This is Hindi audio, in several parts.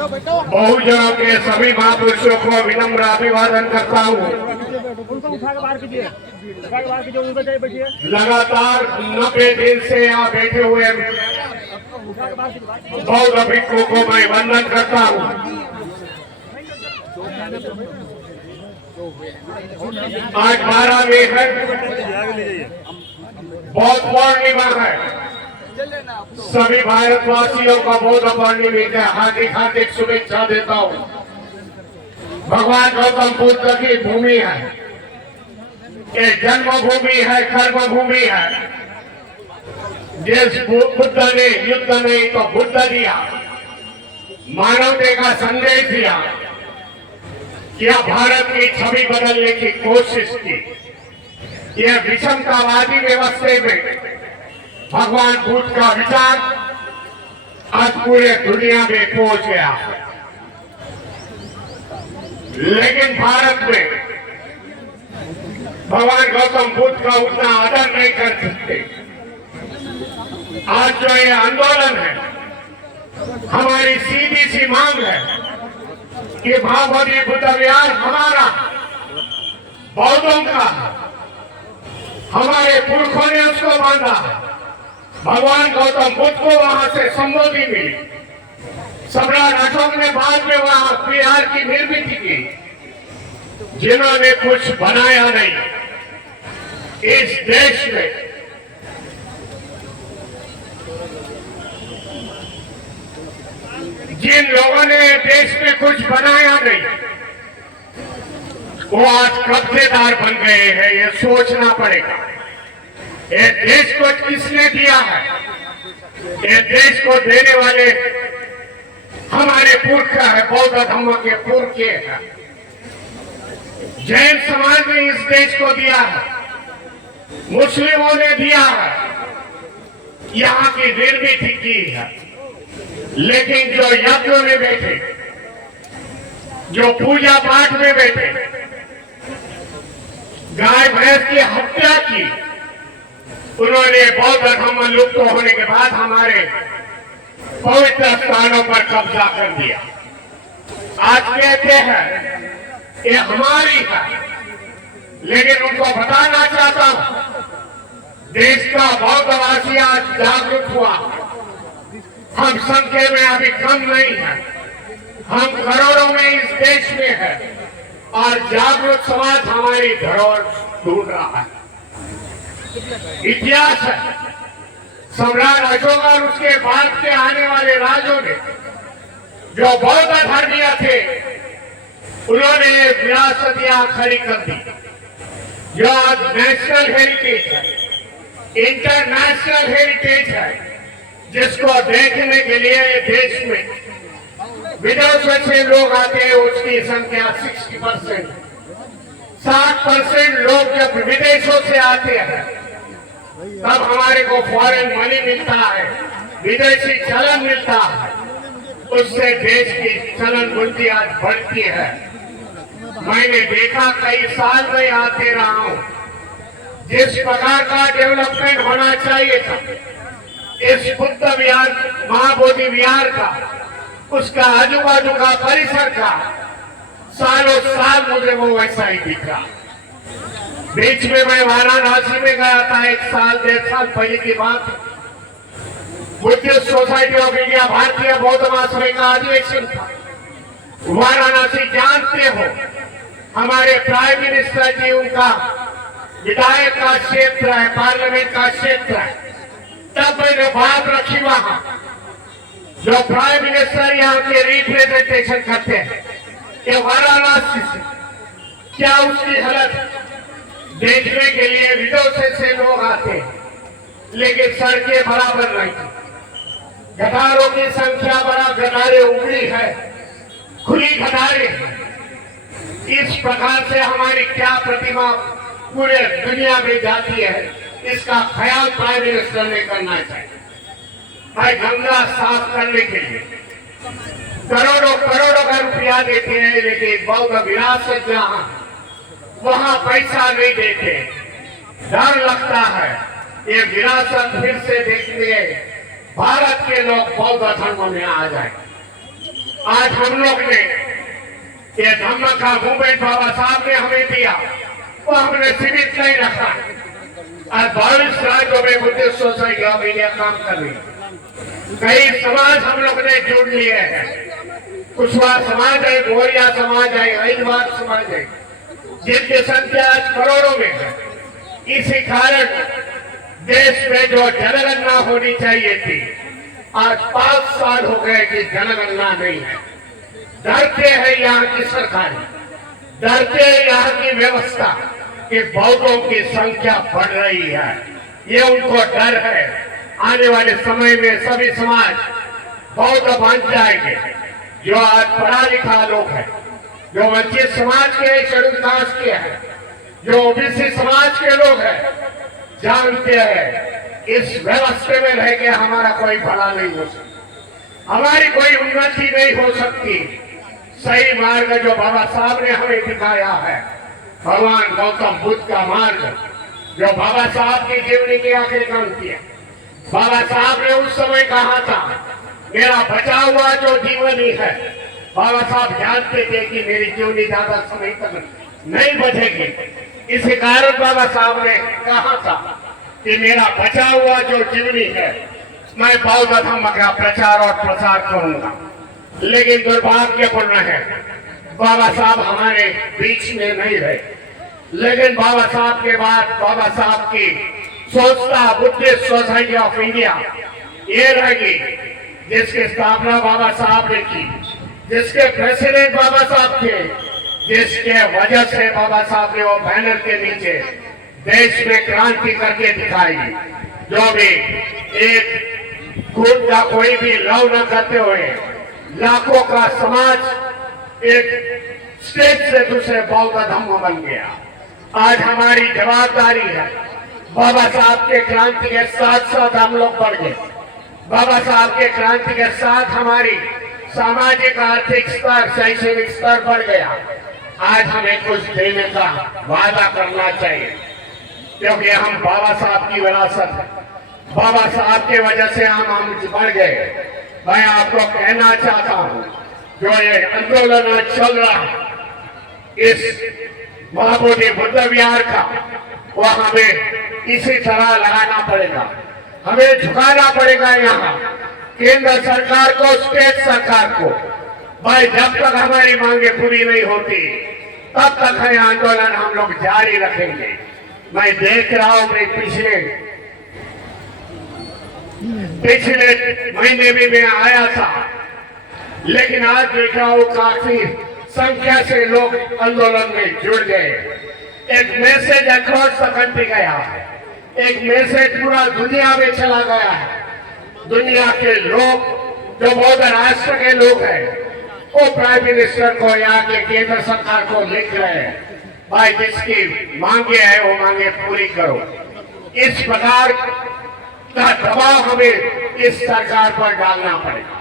बहुजनों के सभी महापुरुषों को विनम्र अभिवादन करता हूँ। लगातार 90 दिन से यहाँ बैठे हुए बौद्ध भिक्षुओं को मैं वंदन करता हूँ। आज 12 मई है, बौद्ध पूर्णिमा है। सभी भारतवासियों का बौद्ध पूर्णिमा की हार्दिक हार्दिक शुभेच्छा देता हूँ। भगवान गौतम बुद्ध की भूमि है, ये जन्मभूमि है, कर्मभूमि है। जिस बुद्ध ने युद्ध नहीं तो बुद्ध दिया, मानवता का संदेश दिया, यह भारत की छवि बदलने की कोशिश की। यह विषमतावादी व्यवस्था में भगवान बुद्ध का विचार आज पूरे दुनिया में पहुंच गया। लेकिन भारत में भगवान गौतम बुद्ध का उतना आदर नहीं कर सकते। आज जो ये आंदोलन है, हमारी सीधी सी मांग है कि महाबोधि बुद्ध विहार हमारा, बौद्धों का, हमारे पुरखों ने उसको बांधा। भगवान गौतम बुद्ध को वहां से संबोधि मिली। सम्राट अशोक ने बाद में वहां बिहार की निर्मित की, जिन्होंने कुछ बनाया नहीं इस देश में। जिन लोगों ने देश में कुछ बनाया नहीं, वो आज कब्जेदार बन गए हैं। ये सोचना पड़ेगा, ये देश को किसने दिया है? ये देश को देने वाले हमारे पुरख है, बौद्ध धर्म के पुरख है। जैन समाज ने इस देश को दिया है, मुस्लिमों ने दिया है, यहाँ की निर्मित की है। लेकिन जो यज्ञ में बैठे, जो पूजा पाठ में बैठे, गाय भैंस की हत्या की, उन्होंने बौद्ध धर्म लुप्त होने के बाद हमारे पवित्र स्थानों पर कब्जा कर दिया। आज कहते हैं ये हमारी है, लेकिन उनको बताना चाहता हूं, देश का बौद्धवासी आज जागरूक हुआ। हम संख्या में अभी कम नहीं है, हम करोड़ों में इस देश में है और जागरूक समाज हमारी धरोहर ढूंढ रहा है। इतिहास है, सम्राट अशोक और उसके बाद के आने वाले राजों ने जो बौद्ध धर्मीय थे, उन्होंने विरासत यहाँ खड़ी कर दी। जो आज नेशनल हेरिटेज है, इंटरनेशनल हेरिटेज है, जिसको देखने के लिए देश में विदेशों से लोग आते हैं। उसकी संख्या 60%, 60% लोग जब विदेशों से आते हैं, तब हमारे को फॉरेन मनी मिलता है, विदेशी चलन मिलता है। उससे देश की चलन बुद्धि आज बढ़ती है। मैंने देखा, कई साल में आते रहा हूं, जिस प्रकार का डेवलपमेंट होना चाहिए था इस बुद्ध विहार, महाबोधि विहार का, उसका आजू बाजू का परिसर का, सालों साल मुझे वो वैसा ही दिखा। बीच में मैं वाराणसी में गया था, 1 साल 1.5 साल पहले की बात। बुद्धिस्ट सोसाइटी ऑफ इंडिया, भारतीय बौद्ध महासभा का अधिवेशन था वाराणसी। जानते हो, हमारे प्राइम मिनिस्टर जी, उनका विधायक का क्षेत्र है, पार्लियामेंट का क्षेत्र है। तब मैंने बात रखी वहां, जो प्राइम मिनिस्टर यहाँ के रिप्रेजेंटेशन करते हैं कि वाराणसी से क्या उसकी हालत देखने के लिए विदेशों से लोग आते हैं, लेकिन सड़कें बराबर नहीं, गटारों की संख्या बड़ा, गटारे उगड़ी है, खुली गटारे। इस प्रकार से हमारी क्या प्रतिमा पूरे दुनिया में जाती है, इसका ख्याल प्राइम मिनिस्टर ने करना चाहिए। भाई, गंगा साफ करने के लिए करोड़ों करोड़ों का रुपया देते हैं, लेकिन बौद्ध विरासत जहां, वहां पैसा नहीं देते। डर लगता है ये विरासत फिर से देखने भारत के लोग बौद्ध धर्म में आ जाए। आज हम लोग ने ये धम्म का मूवमेंट बाबा साहब ने हमें दिया, वो हमने सीमित नहीं रखा। आज 22 राज्यों में बुद्धिस्ट सोसाइटी ऑफ इंडिया काम कर रही है। कई समाज हम लोग ने जोड़ लिए हैं। कुशवाहा समाज है, गोरिया समाज है, अहिलवाड़ समाज है, जिनकी संख्या आज करोड़ों में है। इसी कारण देश में जो जनगणना होनी चाहिए थी, आज 5 साल हो गए कि जनगणना नहीं है। डरते हैं यहाँ की सरकार, डरते हैं यहाँ की व्यवस्था कि बौद्धों की संख्या बढ़ रही है। ये उनको डर है। आने वाले समय में सभी समाज बौद्ध बन जाएंगे। जो आज पढ़ा लिखा लोग हैं, जो वंचित समाज के शेड्यूल कास्ट के हैं, जो ओबीसी समाज के लोग हैं, जानते हैं इस व्यवस्था में रह के हमारा कोई भला नहीं हो सकता, हमारी कोई उन्नति नहीं हो सकती। सही मार्ग जो बाबा साहब ने हमें दिखाया है, भगवान गौतम बुद्ध का मार्ग, जो बाबा साहब की जीवनी की आखिरी क्रांति है। बाबा साहब ने उस समय कहा था, मेरा बचा हुआ जो जीवनी है, बाबा साहब जानते थे कि मेरी जीवनी ज्यादा समय तक नहीं बचेगी। इसी कारण बाबा साहब ने कहा था कि मेरा बचा हुआ जो जीवनी है, मैं बौद्ध धर्म का प्रचार और प्रसार करूंगा। लेकिन दुर्भाग्यपूर्ण है, बाबा साहब हमारे बीच में नहीं रहे। लेकिन बाबा साहब के बाद बाबा साहब की सोचता बुद्धिस्ट सोसाइटी ऑफ इंडिया ये रहेगी, जिसकी स्थापना बाबा साहब ने की, जिसके प्रेसिडेंट बाबा साहब थे, जिसके वजह से बाबा साहब ने वो बैनर के नीचे देश में क्रांति करके दिखाई। जो भी एक खून का कोई भी लव न करते हुए लाखों का समाज एक स्टेट से दूसरे बौद्ध धर्म बन गया। आज हमारी जवाबदारी है, बाबा साहब के क्रांति के साथ साथ हम लोग बढ़ गए। बाबा साहब के क्रांति के साथ हमारी सामाजिक आर्थिक स्तर शैक्षणिक स्तर बढ़ गया। आज हमें कुछ देने का वादा करना चाहिए, क्योंकि हम बाबा साहब की विरासत है। बाबा साहब के वजह से हम बढ़ गए। मैं आपको कहना चाहता हूं, जो ये आंदोलन चल रहा है इस महाबोधि बुद्ध विहार का, वो हमें इसी तरह लगाना पड़ेगा। हमें झुकाना पड़ेगा यहाँ केंद्र सरकार को, स्टेट सरकार को। भाई जब तक हमारी मांगे पूरी नहीं होती, तब तक है आंदोलन हम लोग जारी रखेंगे। मैं देख रहा हूं, मैं पिछले महीने भी मैं आया था, लेकिन आज देख रहा हूं काफी संख्या से लोग आंदोलन में जुड़ गए। एक मैसेज अक्रॉस द कंट्री गया है, एक मैसेज पूरा दुनिया में चला गया है। दुनिया के लोग, जो बौद्ध राष्ट्र के लोग हैं, वो प्राइम मिनिस्टर को, यहाँ के केंद्र सरकार को लिख रहे हैं, भाई जिसकी मांगे है वो मांगे पूरी करो। इस प्रकार का दबाव हमें इस सरकार पर डालना पड़ेगा।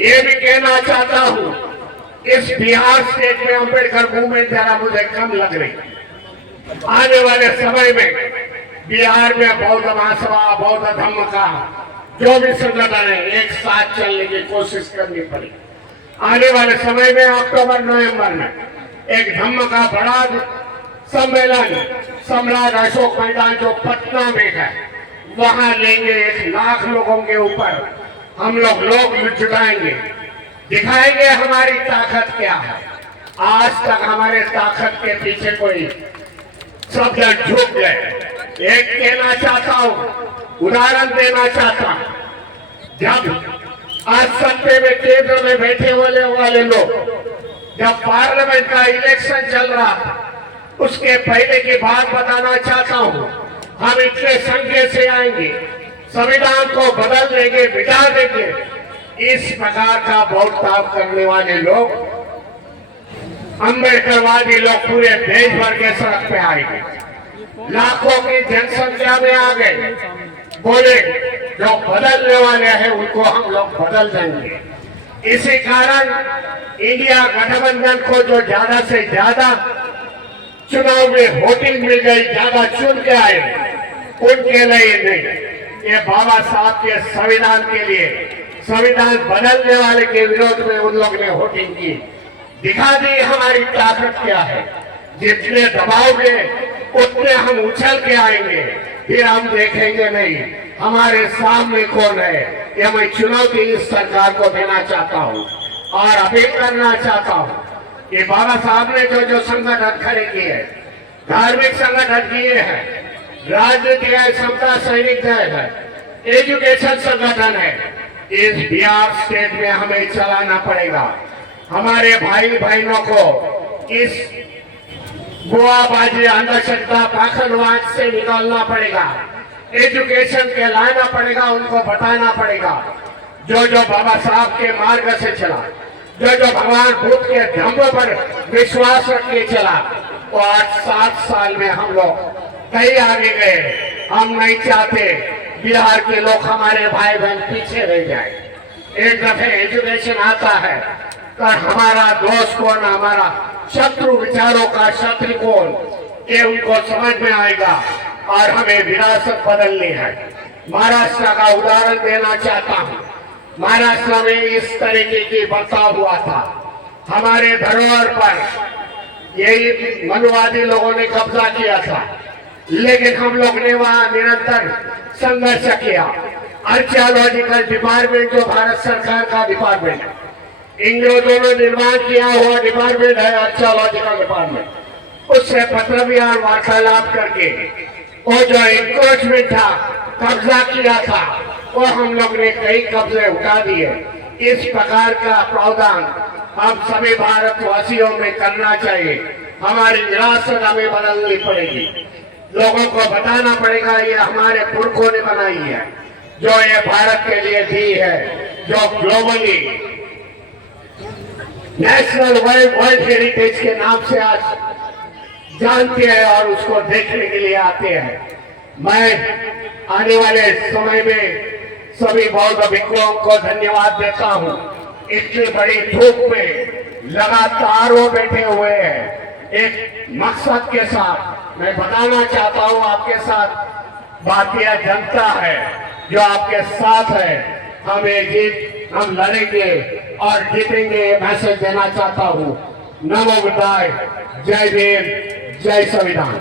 ये भी कहना चाहता हूं, इस बिहार स्टेट में अम्बेडकर मूवमेंट जरा मुझे कम लग रही। आने वाले समय में बिहार में बौद्ध महासभा, बौद्ध धर्म का जो भी संगठन है, एक साथ चलने की कोशिश करनी पड़ेगी। आने वाले समय में अक्टूबर नवंबर में एक धम्म का बड़ा सम्मेलन सम्राट अशोक मैदान जो पटना में है, वहां लेंगे। 1 लाख लोगों के ऊपर हम लोग जुटाएंगे, दिखाएंगे हमारी ताकत क्या है। आज तक हमारे ताकत के पीछे कोई सब जन झुक गए। एक कहना चाहता हूं, उदाहरण देना चाहता हूं, जब आज सत्ते में केंद्र में बैठे वाले लोग, जब पार्लियामेंट का इलेक्शन चल रहा था, उसके पहले की बात बताना चाहता हूं। हम इतने संख्या से आएंगे, संविधान को बदल देंगे, बिठा देंगे। इस प्रकार का बौद्धाव करने वाले लोग, अम्बेडकरवादी लोग पूरे देश भर के सड़क पे आएंगे, लाखों की जनसंख्या में आ गए। बोले जो बदलने वाले हैं उनको हम लोग बदल देंगे। इसी कारण इंडिया गठबंधन को जो ज्यादा से ज्यादा चुनाव में वोटिंग मिल गई, ज्यादा चुन के आए, उनके लिए नहीं, ये बाबा साहब के संविधान के लिए संविधान बदलने वाले के विरोध में उन लोगों ने वोटिंग की। दिखा दी हमारी ताकत क्या है। जितने दबाओगे उतने हम उछल के आएंगे, फिर हम देखेंगे नहीं हमारे सामने कौन है। ये मैं चुनौती इस सरकार को देना चाहता हूँ और अपील करना चाहता हूँ कि बाबा साहब ने जो संगठन खड़े किए, धार्मिक संगठन किए हैं, राजनीतिक है, समता सैनिक दल है, एजुकेशन संगठन है, इस बिहार स्टेट में हमें चलाना पड़ेगा। हमारे भाई बहनों को इस बुआबाजी, अंधश्रद्धा, पाखंडवाद से निकालना पड़ेगा। एजुकेशन के लाना पड़ेगा, उनको बताना पड़ेगा जो बाबा साहब के मार्ग से चला, जो भगवान बुद्ध के धम्म पर विश्वास रख के चला, वो 8-7 साल में हम लोग कहीं आगे गए। हम नहीं चाहते बिहार के लोग, हमारे भाई बहन पीछे रह जाए। एक दफे एजुकेशन आता है तो हमारा दोस्त कौन, हमारा शत्रु विचारों का शत्रु कौन, ये उनको समझ में आएगा और हमें विरासत बदलनी है। महाराष्ट्र का उदाहरण देना चाहता हूँ। महाराष्ट्र में इस तरीके की बर्ताव हुआ था। हमारे धरोहर पर यही मनुवादी लोगों ने कब्जा किया था, लेकिन हम लोग ने वहां निरंतर संघर्ष किया। आर्कियोलॉजिकल डिपार्टमेंट जो भारत सरकार का डिपार्टमेंट है, इंग्रजों ने निर्माण किया हुआ डिपार्टमेंट है आर्कियोलॉजिकल डिपार्टमेंट, उससे पत्र विहार वार्तालाप करके वो जो इंक्रोचमेंट था, कब्जा किया था, वो हम लोग ने कई कब्जे उठा दिए। इस प्रकार का प्रावधान हम सभी भारतवासियों में करना चाहिए। हमारी विरासत हमें बदलनी पड़ेगी। लोगों को बताना पड़ेगा ये हमारे पुरखों ने बनाई है, जो ये भारत के लिए दी है, जो ग्लोबली नेशनल वर्ल्ड हेरिटेज के नाम से आज जानते हैं और उसको देखने के लिए आते हैं। मैं आने वाले समय में सभी बौद्ध भिक्षुओं को धन्यवाद देता हूँ। इतनी बड़ी धूप में लगातार वो बैठे हुए हैं एक मकसद के साथ। मैं बताना चाहता हूँ आपके साथ भारतीय जनता है जो आपके साथ है। हम लड़ेंगे और जीतेंगे, मैसेज देना चाहता हूँ। नमो बुद्धाय, जय भीम, जय संविधान।